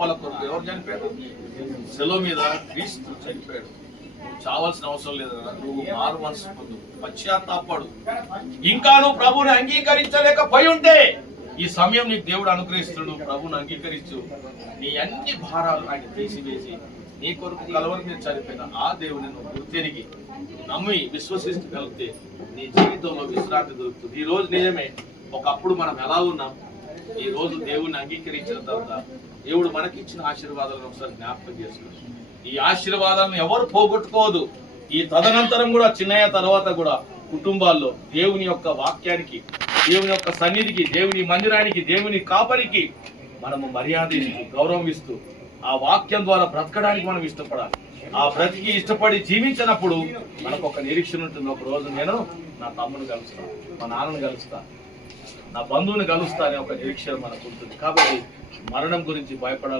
వాళ్ళ కొరకు ఎవరు చనిపోయాడు? సెలవు మీద క్రీస్తు చనిపోయాడు. చావాల్సిన అవసరం లేదు కదా. నువ్వు మారు మనసు పొందు, పశ్చాత్తాపడు. ఇంకా నువ్వు ప్రభుని అంగీకరించలేకపోయి ఉంటే ఈ సమయం నీకు దేవుడు అనుగ్రహిస్తుడు. ప్రభుని అంగీకరించు, నీ అన్ని భారాలు ఆయన తీసివేసి నీ కొరకు కలవరి మీద చనిపోయిన ఆ దేవుని నువ్వు గుర్తెరిగి నమ్మి విశ్వసించగలిగితే నీ జీవితంలో విశ్రాంతి దొరుకుతుంది. ఈ రోజు నిజమే, ఒకప్పుడు మనం ఎలా ఉన్నాం, ఈ రోజు దేవుణ్ణి అంగీకరించిన తర్వాత దేవుడు మనకిచ్చిన ఆశీర్వాదాలను ఒకసారి జ్ఞాపకం చేసుకున్నాం. ఈ ఆశీర్వాదాలను ఎవరు పోగొట్టుకోదు. ఈ తదనంతరం కూడా చిన్నయ్య తర్వాత కూడా కుటుంబాల్లో దేవుని యొక్క వాక్యానికి, దేవుని యొక్క సన్నిధికి, దేవుని మందిరానికి, దేవుని కాపరికి మనము మర్యాద ఇస్తూ గౌరవం ఇస్తూ ఆ వాక్యం ద్వారా బ్రతకడానికి మనం ఇష్టపడాలి. ఆ బ్రతికి ఇష్టపడి జీవించినప్పుడు మనకు ఒక నిరీక్షణ ఉంటుంది. ఒక రోజు నేను నా తమ్ముని కలుస్తా, మా నాన్నను కలుస్తా, నా బంధువుని కలుస్తా అనే ఒక నిరీక్షణ మనకు ఉంటుంది. కాబట్టి మరణం గురించి భయపడాల్సిన